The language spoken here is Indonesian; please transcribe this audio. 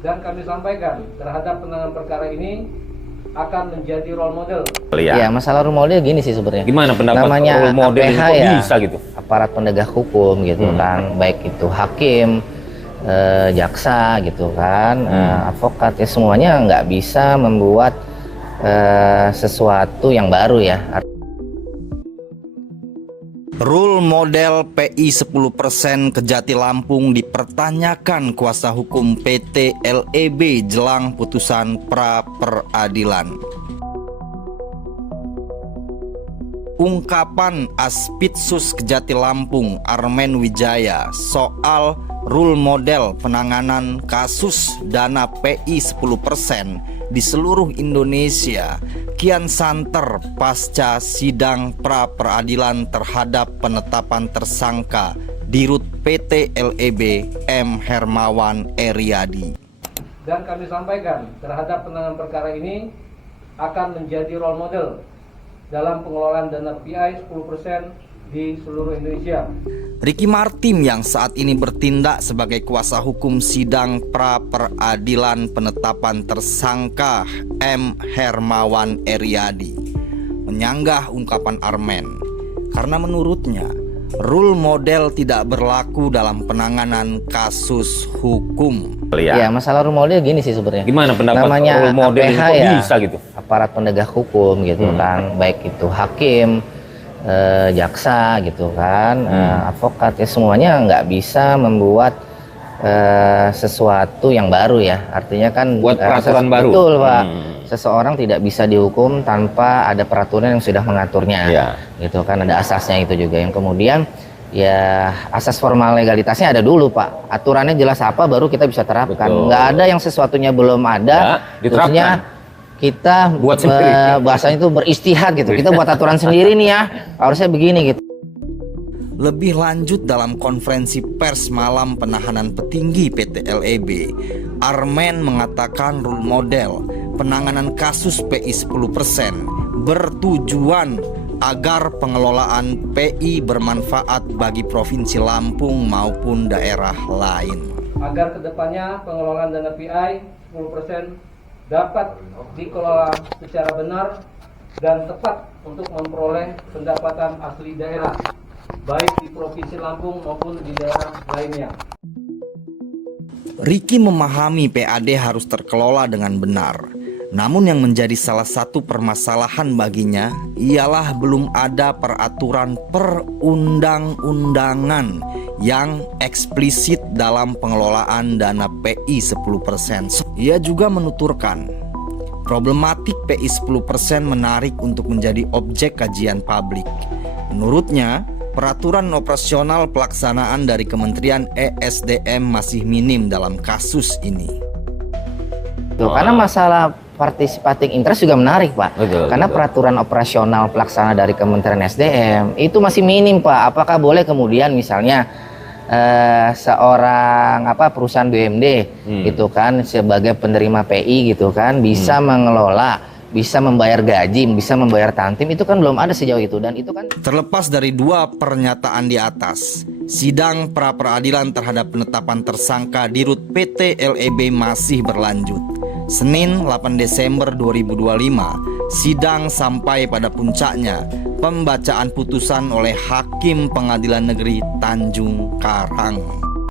Dan kami sampaikan terhadap penanganan perkara ini akan menjadi role model. Ya, masalah role model gini sih sebenarnya. Gimana pendapat namanya role model APH kok ya, bisa gitu? aparat penegak hukum gitu kan, baik itu hakim, jaksa gitu kan, advokat ya, semuanya nggak bisa membuat sesuatu yang baru ya. Rule model PI 10% Kejati Lampung dipertanyakan kuasa hukum PT LEB jelang putusan pra peradilan. Ungkapan Aspitsus Kejati Lampung Armen Wijaya soal rule model penanganan kasus dana PI 10% di seluruh Indonesia kian santer pasca sidang pra peradilan terhadap penetapan tersangka Dirut PT LEB M. Hermawan Eryadi. Dan kami sampaikan terhadap penanganan perkara ini akan menjadi role model dalam pengelolaan dana PI 10% di seluruh Indonesia. Ricky Martin yang saat ini bertindak sebagai kuasa hukum sidang pra peradilan penetapan tersangka M. Hermawan Eryadi menyanggah ungkapan Armen karena menurutnya rule model tidak berlaku dalam penanganan kasus hukum. Ya, masalah role model gini sih sebenarnya. Gimana pendapat namanya role model APH kok ya, bisa gitu? aparat penegak hukum gitu kan, baik itu hakim, jaksa gitu kan, advokat ya, semuanya nggak bisa membuat sesuatu yang baru ya. Artinya kan buat peraturan baru. Betul Pak. Seseorang tidak bisa dihukum tanpa ada peraturan yang sudah mengaturnya. Gitu kan, ada asasnya itu juga yang kemudian ya asas formal legalitasnya ada dulu Pak. Aturannya jelas apa baru kita bisa terapkan. Nggak ada yang sesuatunya belum ada. Terusnya kita buat bahasanya itu beristihad gitu. Kita buat aturan sendiri nih ya. Harusnya begini gitu. Lebih lanjut dalam konferensi pers malam penahanan petinggi PT LEB, Armen mengatakan rule model penanganan kasus PI 10% bertujuan agar pengelolaan PI bermanfaat bagi Provinsi Lampung maupun daerah lain. Agar kedepannya pengelolaan dana PI 10% dapat dikelola secara benar dan tepat untuk memperoleh pendapatan asli daerah, baik di Provinsi Lampung maupun di daerah lainnya. Ricky memahami PAD harus terkelola dengan benar. Namun yang menjadi salah satu permasalahan baginya ialah belum ada peraturan perundang-undangan yang eksplisit dalam pengelolaan dana PI 10%. Ia juga menuturkan, problematik PI 10% menarik untuk menjadi objek kajian publik. Menurutnya, peraturan operasional pelaksanaan dari Kementerian ESDM masih minim dalam kasus ini. Karena masalah participating interest juga menarik Pak. Karena peraturan operasional pelaksana dari Kementerian SDM itu masih minim Pak. Apakah boleh kemudian misalnya seorang perusahaan BUMD gitu kan sebagai penerima PI gitu kan bisa mengelola, bisa membayar gaji, bisa membayar tantim, itu kan belum ada sejauh itu. Dan itu kan terlepas dari dua pernyataan di atas, sidang pra peradilan terhadap penetapan tersangka Dirut PT LEB masih berlanjut. Senin 8 Desember 2025, sidang sampai pada puncaknya pembacaan putusan oleh Hakim Pengadilan Negeri Tanjung Karang.